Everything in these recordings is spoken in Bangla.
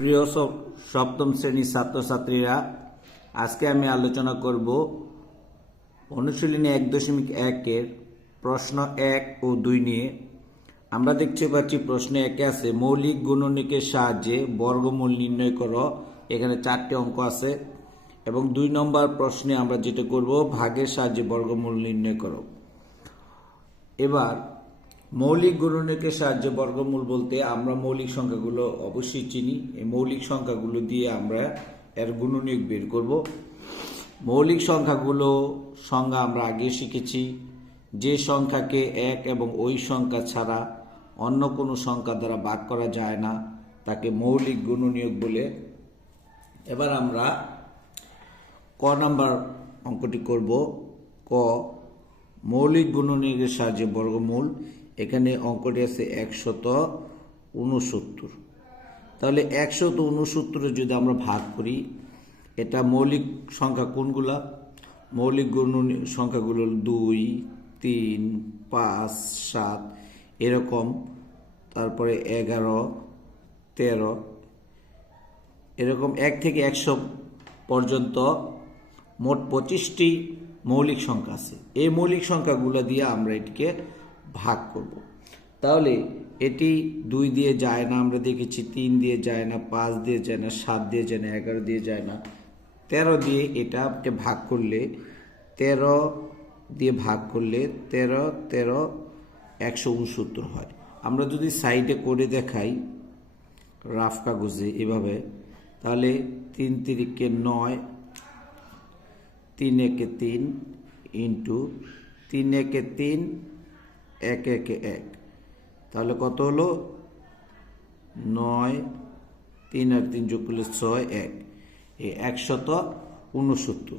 প্রিয় সপ্তম শ্রেণীর ছাত্রছাত্রীরা, আজকে আমি আলোচনা করব অনুশীলনী 1.1-এর প্রশ্ন 1 ও 2 নিয়ে। আমরা দেখতে পাচ্ছি প্রশ্ন 1-এ আছে মৌলিক গুণনীকের সাহায্যে বর্গমূল নির্ণয় করো। এখানে 4টি অঙ্ক আছে এবং 2 নম্বর প্রশ্নে আমরা যেটা করব ভাগের সাহায্যে বর্গমূল নির্ণয় করো। এবার মৌলিক গুণনীকের সাহায্যে বর্গমূল বলতে আমরা মৌলিক সংখ্যাগুলো অবশ্যই চিনি। এই মৌলিক সংখ্যাগুলো দিয়ে আমরা এর গুণনীয়ক বের করব। মৌলিক সংখ্যাগুলো সংজ্ঞা আমরা আগে শিখেছি। যে সংখ্যাকে এক এবং ওই সংখ্যা ছাড়া অন্য কোনো সংখ্যা দ্বারা ভাগ করা যায় না তাকে মৌলিক গুণনীয়ক বলে। এবার আমরা ক নাম্বার অঙ্কটি করব। ক, মৌলিক গুণনীয়কের সাহায্যে বর্গমূল। এখানে অঙ্কটি আছে 169। তাহলে 169 যদি আমরা ভাগ করি, এটা মৌলিক সংখ্যা কোনগুলা? মৌলিক গুণনীয়ক সংখ্যাগুলো 2, 3, 5, 7 এরকম, তারপরে 11, 13 এরকম 1 থেকে 100 পর্যন্ত মোট 25টি মৌলিক সংখ্যা আছে। এই মৌলিক সংখ্যাগুলো দিয়ে আমরা এটিকে ভাগ করব। তাহলে এটি 2 দিয়ে যায় না, আমরা দেখেছি 3 দিয়ে যায় না, 5 দিয়ে যায় না, 7 দিয়ে যায় না, 11 দিয়ে যায় না, 13 দিয়ে এটাকে ভাগ করলে 13 দিয়ে ভাগ করলে 13 13 169 হয়। আমরা যদি সাইডে করে দেখাই রাফ কাগজে এভাবে, তাহলে 3 3 9, 3 1 3 ইন্টু 3 1 3 1 1 1, তাহলে কত হলো? 9, 3 আর 3 যোগ করলে 6, 1, এই 169।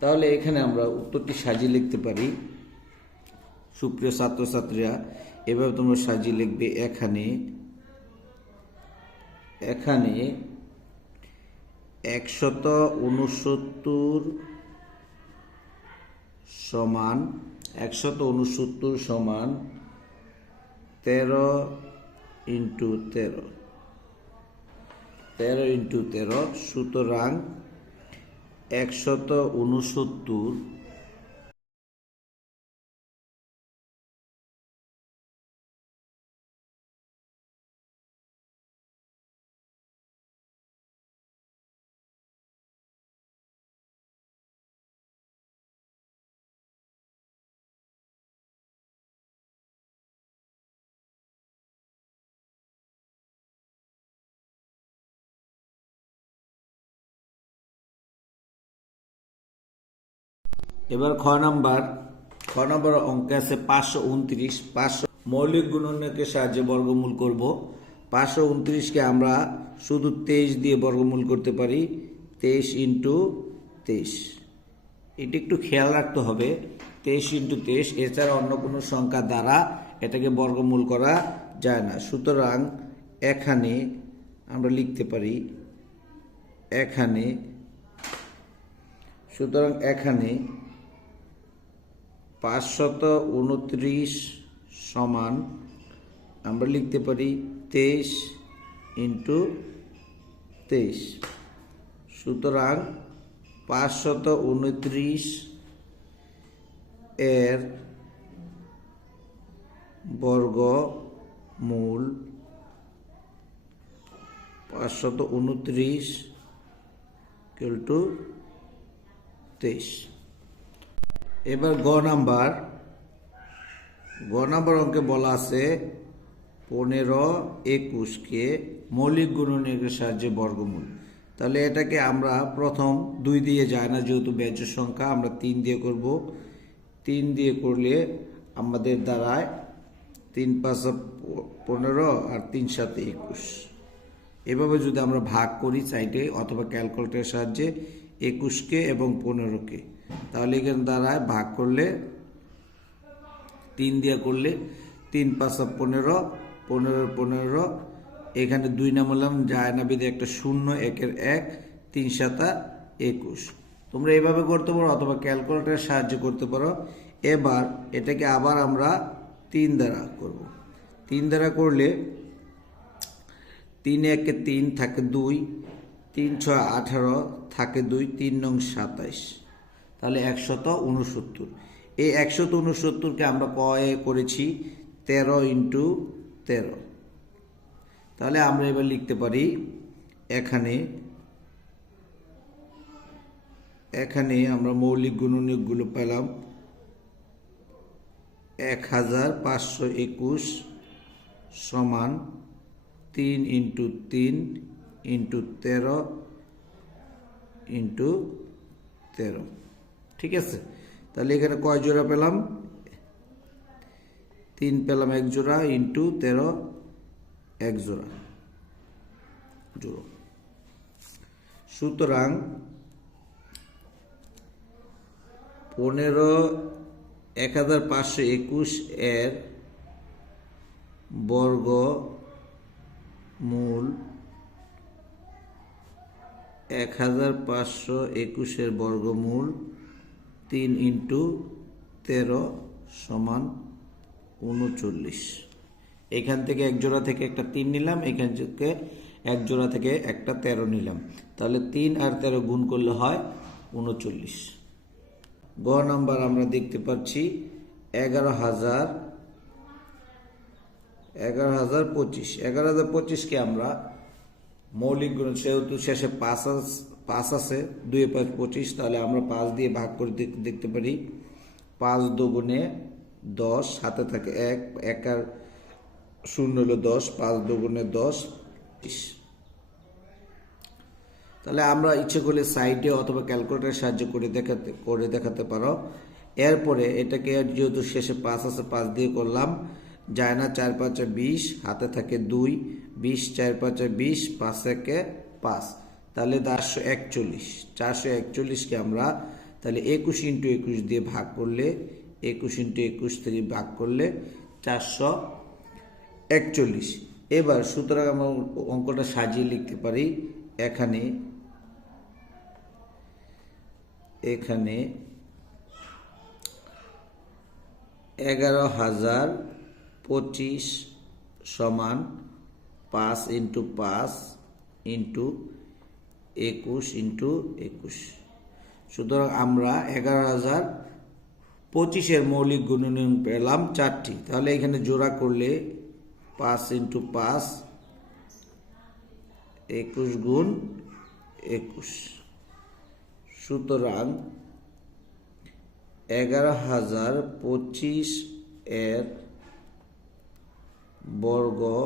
তাহলে এখানে আমরা উত্তরটি সাজিয়ে লিখতে পারি। সুপ্রিয় ছাত্রছাত্রীরা, এভাবে তোমরা সাজিয়ে লিখবে। এখানে 169 সমান 13 ইন্টু 13, সুতরাং 169এবার খ নাম্বার অঙ্কে আছে 529। 500 মৌলিক গুণনীয়কের সাহায্যে বর্গমূল করব। 529কে আমরা শুধু 23 দিয়ে বর্গমূল করতে পারি। 23 ইন্টু 23, এটি একটু খেয়াল রাখতে হবে। 23 ইন্টু 23, এছাড়া অন্য কোনো সংখ্যা দ্বারা এটাকে বর্গমূল করা যায় না। সুতরাং এখানে আমরা লিখতে পারি এখানে 529 সমান আমরা লিখতে পারি 23 ইন্টু 23। সুতরাং 529 এর বর্গমূল 529 = 23। এবার গ নাম্বার অঙ্কে বলা আছে 15 21কে মৌলিক গুণনীয়কের সাহায্যে বর্গমূল। তাহলে এটাকে আমরা প্রথম 2 দিয়ে যায় না, যেহেতু বেজোড় সংখ্যা, আমরা 3 দিয়ে করব। 3 দিয়ে করলে আমাদের দ্বারায় 3 5 15 আর 3 7 21। এভাবে যদি আমরা ভাগ করি সাইডে অথবা ক্যালকুলেটরের সাহায্যে 21কে এবং 15কে, তাহলে এখানে দ্বারায় ভাগ করলে 3 দিয়ে করলে 3 5 15, 15 15, এখানে 2 নামালাম, যায় না বিধে একটা 0, 1 1, 3 7 21। তোমরা এভাবে করতে পারো অথবা ক্যালকুলেটরের সাহায্যে করতে পারো। এবার এটাকে আবার আমরা 3 দ্বারা করব। 3 দ্বারা করলে 3 একে 3 থাকে 2, 3 6 18 থাকে 2, 3 নং 27, তাহলে 169। এই 169কে আমরা কয়ে করেছি 13 ইন্টু 13। তাহলে আমরা এবার লিখতে পারি এখানে আমরা মৌলিক গুণনীয়কগুলো পেলাম 1521 সমান 3 ইন্টু 3 ইন্টু 13 ইন্টু 13। ঠিক আছে, তাহলে এখানে কয় জোড়া পেলাম? 3 পেলাম 1 জোড়া, ইন্টু 13 1 জোড়া। সুতরাং 1521 এর বর্গমূল 1521 এর বর্গমূল 3 ইন্টু 13 সমান 39। এখান থেকে 1 জোড়া থেকে একটা 3 নিলাম, এখান থেকে 1 জোড়া থেকে একটা 13 নিলাম, তাহলে 3 আর 13 গুণ করলে হয় 39। গ নাম্বার আমরা দেখতে পাচ্ছি 11,025কে আমরা মৌলিক গুণ, সেহেতু শেষে 5 আছে, 2 5 25, তাহলে আমরা 5 দিয়ে ভাগ করে দেখতে পারি। 5 দুগুণে 10, হাতে থাকে 1, 1 আর 0 হলো 10, 5 দুগুণে 10 20। তাহলে আমরা ইচ্ছে করলে সাইডে অথবা ক্যালকুলেটরের সাহায্যে করে দেখাতে পারো। এরপরে এটাকে যেহেতু শেষে 5 আছে, 5 দিয়ে করলাম, যায় না 4 5 20, হাতে থাকে 2, 20 4 5 20, 5 একে 5, তাহলে 441। 441কে আমরা তাহলে 21 ইন্টু 21 দিয়ে ভাগ করলে, 21 ইন্টু 21 থেকে ভাগ করলে 441। এবার সুতরাং আমরা অঙ্কটা সাজিয়ে লিখতে পারি। এখানে 11,025 সমান 5 ইন্টু 5 ইন্টু 21 ইন্টু 21। সুতরাং আমরা 11,025 মৌলিক গুণনীয়ক পেলাম 4টি। তাহলে এখানে জোড়া করলে 5 ইন্টু 5 21 গুণ 21। সুতরাং 11,025 এর বর্গমূল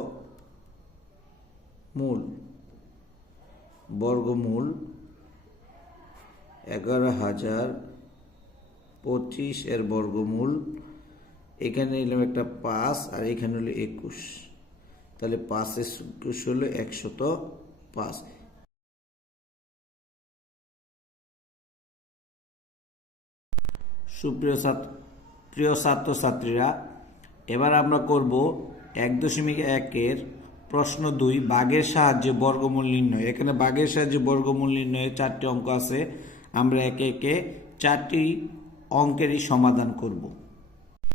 11,025 এর বর্গমূল, এখানে নিলাম একটা 5 আর এখানে হলো 21, তাহলে 5 21 হলো 105। প্রিয় ছাত্রছাত্রীরা, এবার আমরা করব 1.1 প্রশ্ন 2 ভাগের সাহায্যে বর্গমূল নির্ণয়। এখানে ভাগের সাহায্যে বর্গমূল নির্ণয়ে 4টি অঙ্ক আছে, আমরা একে একে 4টি অঙ্কেরই সমাধান করব।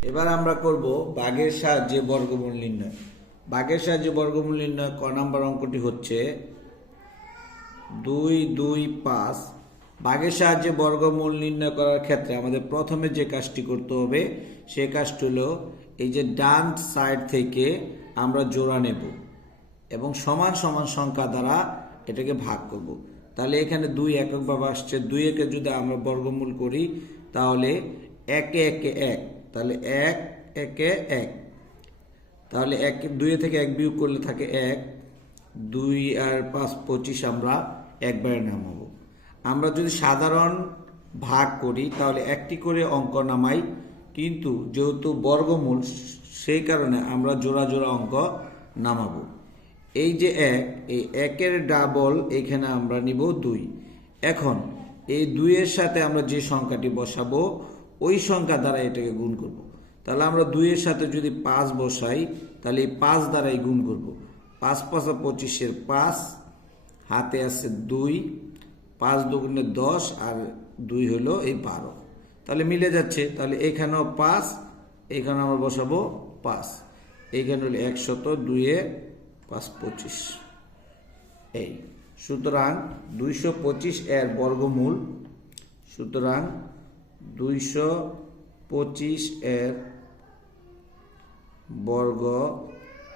এবার আমরা করব ভাগের সাহায্যে বর্গমূল নির্ণয়। ভাগের সাহায্যে বর্গমূল নির্ণয় ক নাম্বার অঙ্কটি হচ্ছে 2 2 5। ভাগের সাহায্যে বর্গমূল নির্ণয় করার ক্ষেত্রে আমাদের প্রথমে যে কাজটি করতে হবে সেই কাজটি হলো এই যে ডান সাইড থেকে আমরা জোড়া নেব এবং সমান সমান সংখ্যা দ্বারা এটাকে ভাগ করব। তাহলে এখানে 2 এককভাবে আসছে, 2 একে যদি আমরা বর্গমূল করি তাহলে 1 1 1, তাহলে 1 1 1, তাহলে 2 থেকে 1 বিয়োগ করলে থাকে 1, 2 আর 5 25, আমরা একবারে নামাবো। আমরা যদি সাধারণ ভাগ করি তাহলে একটি করে অঙ্ক নামাই, কিন্তু যেহেতু বর্গমূল সেই কারণে আমরা জোড়া জোড়া অঙ্ক নামাবো। এই যে 1, এই 1-এর ডাবল এখানে আমরা নিব 2। এখন এই 2 এর সাথে আমরা যে সংখ্যাটি বসাবো ওই সংখ্যা দ্বারা এটাকে গুণ করব। তাহলে আমরা 2 এর সাথে যদি 5 বসাই তাহলে এই 5 দ্বারাই গুণ করব। 5 5 25-এর 5, হাতে আছে 2, 5 দুগুণে 10 আর 2 হলো এই 12, তাহলে মিলে যাচ্ছে। তাহলে এখানেও 5, এখানে আমরা বসাবো 5, এইখানে হলো 100, 2 এ 5 25। এই সুতরাং 225 এর বর্গমূল, সুতরাং 225 এর বর্গমূল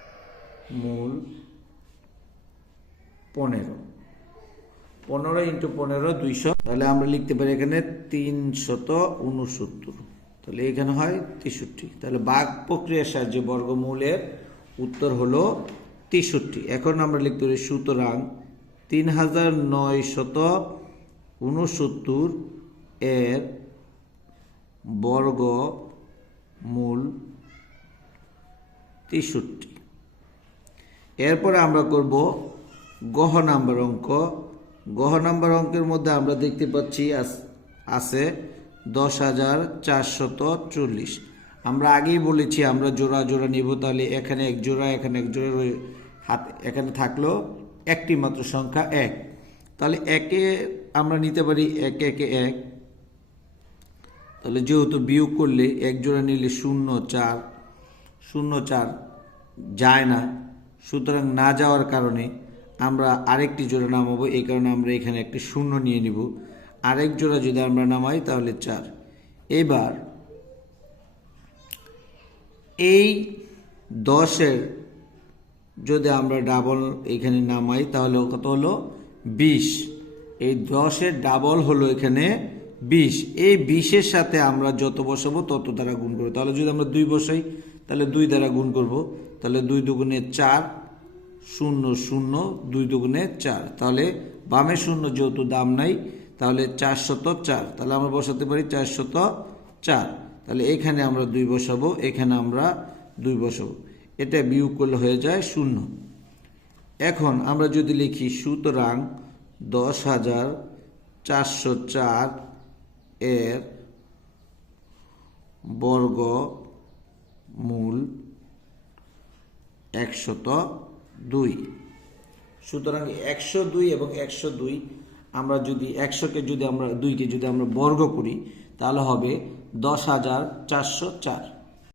15 ইন্টু 15 200, তাহলে আমরা লিখতে পারি এখানে 369, তাহলে এখানে হয় 63। তাহলে ভাগ প্রক্রিয়ার সাহায্যে বর্গমূলের উত্তর হলো 63। এখন আমরা লিখতে পারি সুতরাং 3969 এর বর্গমূল 63। এরপরে আমরা করব গহ নাম্বার অঙ্ক। গহ নাম্বার অঙ্কের মধ্যে আমরা দেখতে পাচ্ছি আছে 10,440। আমরা আগেই বলেছি আমরা জোড়া জোড়া নিব, তাহলে এখানে এক জোড়া, এখানে এক জোড়া, হাত এখানে থাকলো একটি মাত্র সংখ্যা 1, তাহলে একে আমরা নিতে পারি 1 1 1। তাহলে যেহেতু বিয়োগ করলে এক জোড়া নিলে 0 4 0 4 যায় না, সুতরাং না যাওয়ার কারণে আমরা আরেকটি জোড়া নামাবো, এই কারণে আমরা এখানে একটি 0 নিয়ে নিব। আরেক জোড়া যদি আমরা নামাই তাহলে 4। এবার এই 10-এর যদি আমরা ডাবল এখানে নামাই তাহলে কত হলো 20। এই 10-এর ডাবল হলো এখানে 20। এই 20-এর সাথে আমরা যত বসাবো তত দ্বারা গুণ করবো। তাহলে যদি আমরা 2 বসাই তাহলে 2 দ্বারা গুণ করব, তাহলে 2 দুগুণে 4 0 0 2 দুগুণে 4, তাহলে বামে 0 যেহেতু দাম নাই তাহলে 404, তাহলে আমরা বসাতে পারি 404। তাহলে এখানে আমরা 2 বসাবো, এখানে আমরা 2 বসাবো, এটা বিয়োগ করলে হয়ে যায় 0। এখন আমরা যদি লিখি সুতরাং 10,404 এর বর্গমূল 102। সুতরাং 102 এবং 102 আমরা যদি 100কে যদি আমরা 2কে যদি আমরা বর্গ করি তাহলে হবে 10,404।